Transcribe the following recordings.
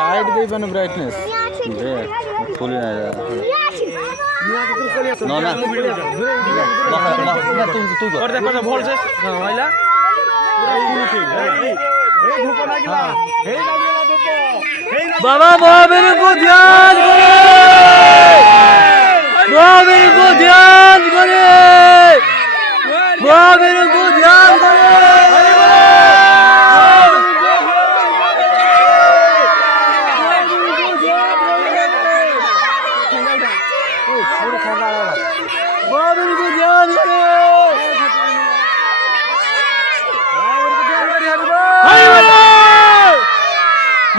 height दे पाने brightness दे full ना ना तू कर दे भोल से आइला बाबा महावीर को ध्यान करे महावीर को ध्यान करे महावीर को ध्यान करे महावीर को ध्यान करे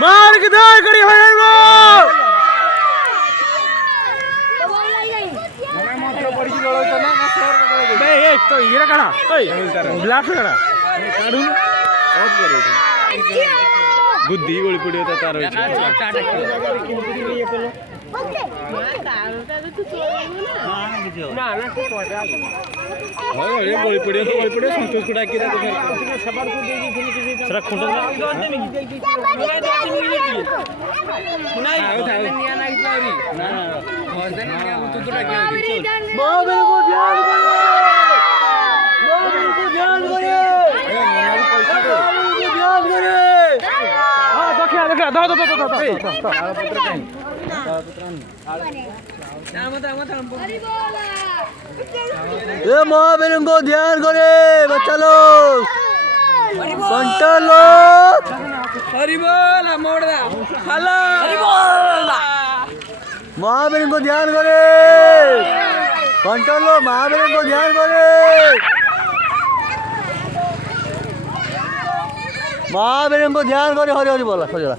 मार के धार करी हरे गो बे ए तो ये काढा ओय ग्लास काढा काढून ऑफ करू बुद्धी गोळी पडी होता तार गोळी पडी संतोष कुडा की सर खुंड महावीर को ध्यान करे ध्यान करे हां देखिया देखिया दो ये महावीर को ध्यान करे बच्चा लोग पंटा लोग हरि बोल मोड़दा हला हरि बोल महावीर को ध्यान करे पंटा लोग महावीर को ध्यान करे महावीर को ध्यान करे हरि हरि बोला सजला